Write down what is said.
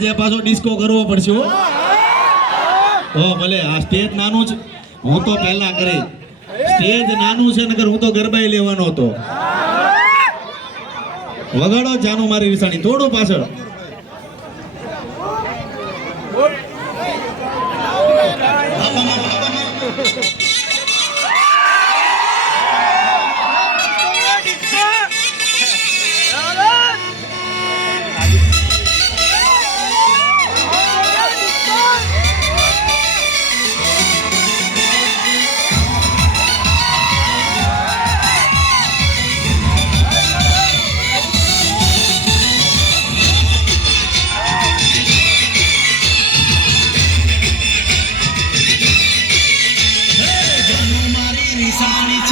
આજે પાછો ડિસ્કો કરવો પડશે તો ભલે, આ સ્ટેજ નાનું છે. હું તો પહેલા કરી. સ્ટેજ નાનું છે નગર હું તો ગરબાઈ લેવાનો હતો. વગાડો જાનું મારી વિસાણી, થોડું પાછળ. મારી